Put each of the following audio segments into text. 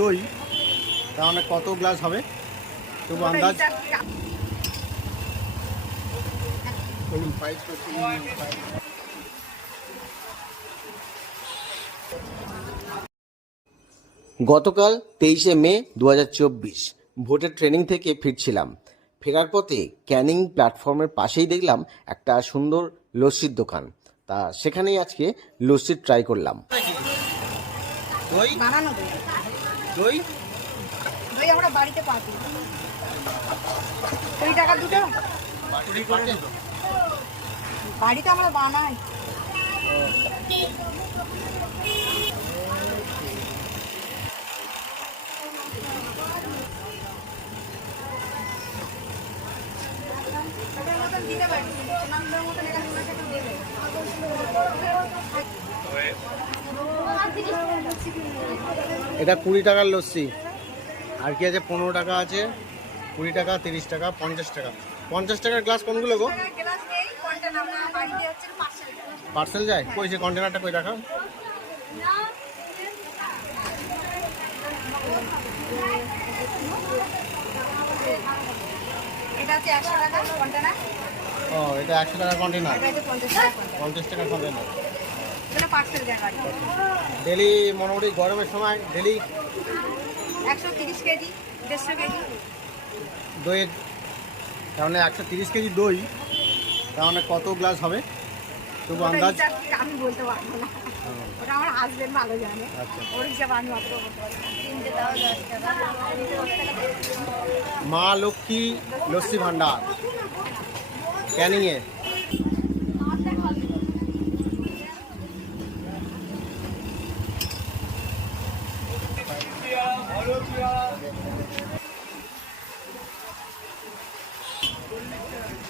দই তার মানে কত গ্লাস হবে তবু আন্দাজ? গতকাল 23শে মে 2024 ভোটের ট্রেনিং থেকে ফিরছিলাম। ফেরার পথে ক্যানিং প্ল্যাটফর্মের পাশেই দেখলাম একটা সুন্দর লস্যির দোকান। তা সেখানেই আজকে লস্যি ট্রাই করলাম। দই বানানো দই দই আমরা বাড়িতে পাতি 20 টাকা দুটো বাড়িতে আমরা বানাই। এটা 20 টাকার লস্যি, আর কি আছে 15 টাকা আছে, 20 টাকা, 30 টাকা, 50 টাকা। 50 টাকার গ্লাস কোনগুলো গো? পার্সেল যায় কই? সে কন্টেনারটা কই রাখা? এটা হচ্ছে 100 টাকার কন্টেনার। ও এটা 100 টাকার কন্টেনার, 50 টাকার কন্টেনার। এটা পার্সেল যায় গাড়ি। ডেলি মোটামুটি গরমের সময় ডেলি 130 কেজি 150 কেজি দইয়ের, তার মানে 130 কেজি দই, তার মানে কত গ্লাস হবে তবু আন্দাজ? আমি বলতে পারবো না, ওটা আমার হাজবেন্ড ভালো জানে। ওর হিসাব আমি অত বলতে পারবো না। কিনতে দাও 10 টাকা। মা লক্ষ্মী লস্যি ভান্ডার ক্যানিংয়ে।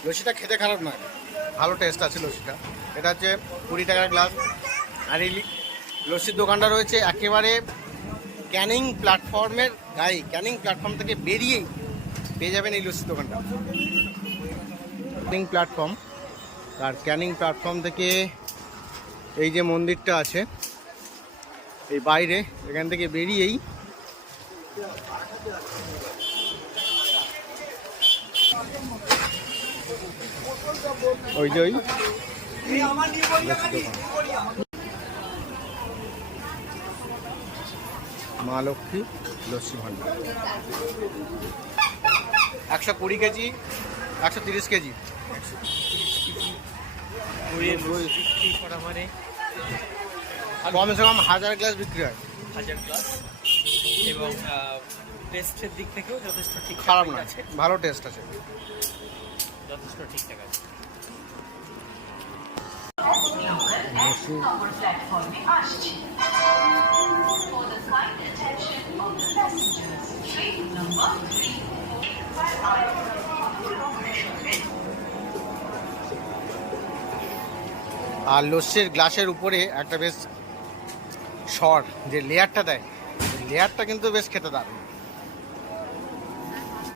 লস্যিটা খেতে খারাপ নয়, ভালো টেস্ট আছে লস্যিটা। এটা হচ্ছে 20 টাকার গ্লাস। আর এই লস্যির দোকানটা রয়েছে একেবারে ক্যানিং প্ল্যাটফর্মের গায়ে। ক্যানিং প্ল্যাটফর্ম থেকে বেরিয়েই পেয়ে যাবেন এই লস্যির দোকানটা। ক্যানিং প্ল্যাটফর্ম, আর ক্যানিং প্ল্যাটফর্ম থেকে এই যে মন্দিরটা আছে এই বাইরে, এখান থেকে বেরিয়েই ওই যে ওই মা লক্ষ্মী লস্যি ভান্ডার। 120 কেজি, 130 কেজি কমসে কম 1000 গ্লাস বিক্রি হয়। 1000 গ্লাস, এবং টেস্টের দিক থেকেও যথেষ্ট ঠিক খারাপ না, ভালো টেস্ট আছে, যথেষ্ট ঠিকঠাক আছে। আর লস্যির গ্লাসের উপরে একটা বেশ সর যে লেয়ারটা দেয়, লেয়ারটা কিন্তু বেশ খেতে দারুণ।